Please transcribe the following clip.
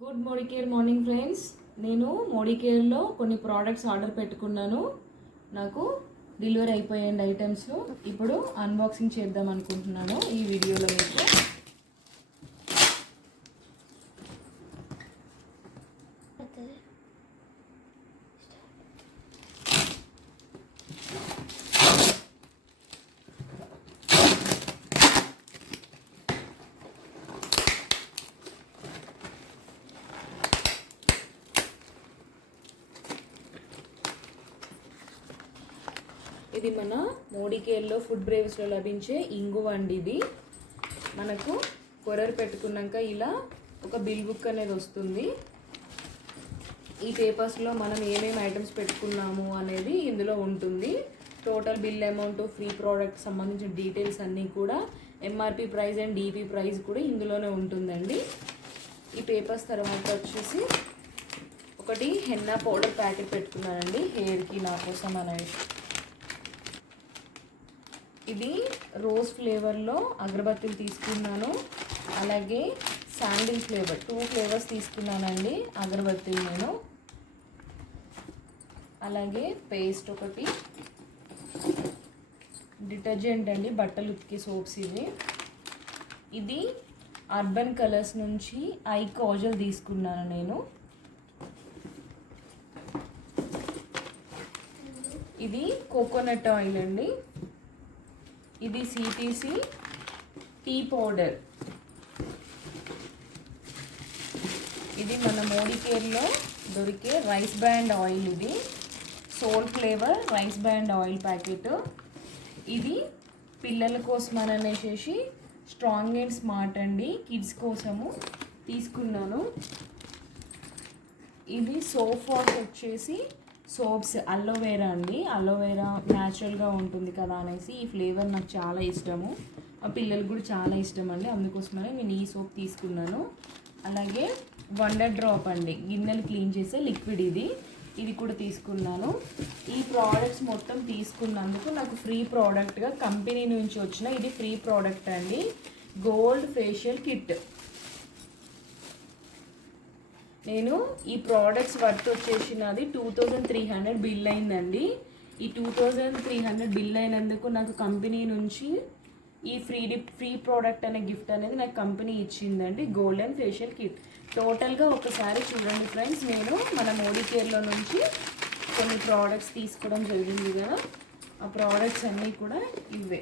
Good Modicare morning friends నేను మోడీ కేర్లో కొన్ని ప్రోడక్ట్స్ ఆర్డర్ పెట్టుకున్నాను. నాకు డెలివరీ అయిపోయాయండి ఐటమ్స్ ఇప్పుడు అన్బాక్సింగ్ చేద్దాం అనుకుంటున్నాను ఈ వీడియోలో ఇది మన మోడికేల్లో ఫుడ్ బ్రేవ్స్లో లభించే ఇంగువ అండి ఇది. మనకు కొరర్ పెట్టుకున్నాక ఇలా ఒక బిల్ బుక్ అనేది వస్తుంది. ఈ పేపర్స్లో మనం ఏమేమి ఐటమ్స్ పెట్టుకున్నాము అనేది ఇందులో ఉంటుంది. Total bill amount free product సంబంధించిన డీటెయిల్స్ అన్నీ కూడా MRP price and DP price కూడా ఇందులోనే ఉంటుందండి. ఈ పేపర్స్ తర్వాత వచ్చేసి ఒకటి హెన్నా పౌడర్ ప్యాకెట్ పెట్టుకున్నానండి. హెయిర్కి నా కోసం అనేది ఇది రోజ్ ఫ్లేవర్లో అగరబత్తిలు తీసుకున్నాను. అలాగే శాండిల్ ఫ్లేవర్ టూ ఫ్లేవర్స్ తీసుకున్నానండి అగరబత్తిలు నేను. అలాగే పేస్ట్ ఒకటి. డిటర్జెంట్ అండి బట్టలు ఉతికే సోప్స్ ఇవి. ఇది అర్బన్ కలర్స్ నుంచి ఐ కాజల్ తీసుకున్నాను నేను. ఇది కోకోనట్ ఆయిల్ అండి. ఇది సిటీసీ టీ పౌడర్. ఇది మన మోడీ కేర్లో దొరికే రైస్ బ్యాండ్ ఆయిల్ ఇది. Soul flavour rice band oil packet. ఇది పిల్లల కోసం అని అనేసి స్ట్రాంగ్ అండ్ స్మార్ట్ అండి. కిడ్స్ కోసము తీసుకున్నాను. ఇది సోప్ వాష్ వచ్చేసి సోప్స్ అలోవేరా అండి. అలోవేరా న్యాచురల్గా ఉంటుంది కదా అనేసి ఈ ఫ్లేవర్ నాకు చాలా ఇష్టము. మా పిల్లలకు కూడా చాలా ఇష్టం అండి. అందుకోసమనే నేను ఈ సోప్ తీసుకున్నాను. అలాగే వండర్ డ్రాప్ అండి. గిన్నెలు క్లీన్ చేసే లిక్విడ్ ఇది. ఇది కూడా తీసుకున్నాను. ఈ ప్రోడక్ట్స్ మొత్తం తీసుకున్నందుకు నాకు ఫ్రీ ప్రోడక్ట్గా కంపెనీ నుంచి వచ్చిన ఇది ఫ్రీ ప్రోడక్ట్ అండి. Gold facial kit. నేను ఈ ప్రోడక్ట్స్ వర్త్ వచ్చేసి నాది two thousand three hundred bill అయిందండి. ఈ two thousand three hundred bill అయినందుకు నాకు కంపెనీ నుంచి ఈ ఫ్రీ ఫ్రీ ప్రోడక్ట్ అనే గిఫ్ట్ అనేది నాకు కంపెనీ ఇచ్చిందండి. గోల్డెన్ ఫేషియల్ కిట్ టోటల్గా ఒకసారి చూడండి ఫ్రెండ్స్ నేను మన మోడీ కేర్లో నుంచి కొన్ని ప్రోడక్ట్స్ తీసుకోవడం జరిగింది కదా. ఆ ప్రోడక్ట్స్ అన్నీ కూడా ఇవే.